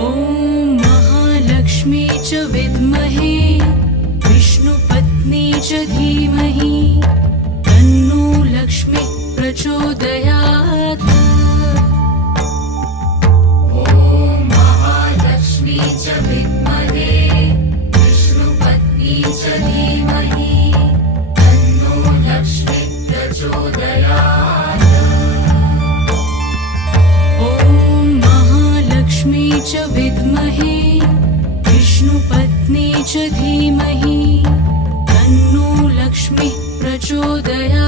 ॐ महालक्ष्मी च विद्महे विष्णुपत्नी च धीमहि तन्नो लक्ष्मी प्रचोदयात्। ॐ महालक्ष्मी च विद्महे विष्णुपत्नी च धीमहि तन्नो लक्ष्मी प्रचोदयात्। ॐ महालक्ष्मी च विद्महे विष्णुपत्नी च धीमहि तन्नो लक्ष्मी प्रचोदयात्।